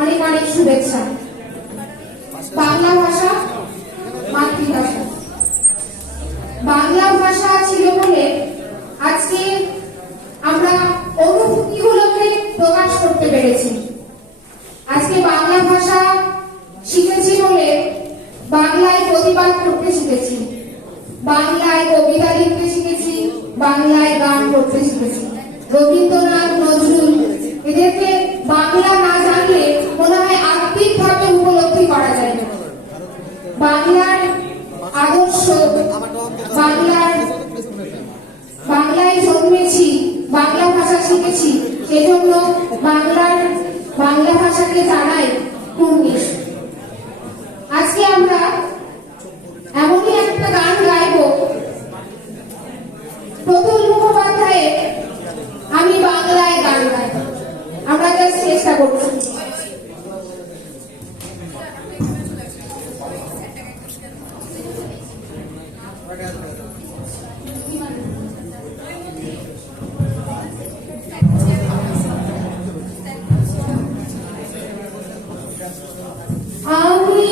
অনেক অনেক শুভেচ্ছা। বাংলা ভাষা মাতৃভাষা। বাংলা ভাষা ছিল বলে আজকে আমরা অনুভূতিগুলোকে প্রকাশ করতে পেরেছি। আজকে বাংলা ভাষা শিখেছি বলে বাংলায় প্রতিবাদ করতে শিখেছি, বাংলায় কবিতা লিখতে শিখেছি, বাংলায় গান করতে শিখেছি। রবীন্দ্রনাথ, নজরুল এদেরকে বাংলা না জানলে মনে হয় আত্মিকভাবে উপলব্ধি করা যায় না। বাংলার আদর্শ, বাংলায় জন্মেছি, বাংলা ভাষা শিখেছি, সেজন্য বাংলা ভাষাকে জানাই কুর্নিশ। আজকে আমরা এমনই একটা গান গাইব, প্রতুল মুখোপাধ্যায়ের আমি বাংলায় গান গাই। আমরা জাস্ট চেষ্টা করছি। আমি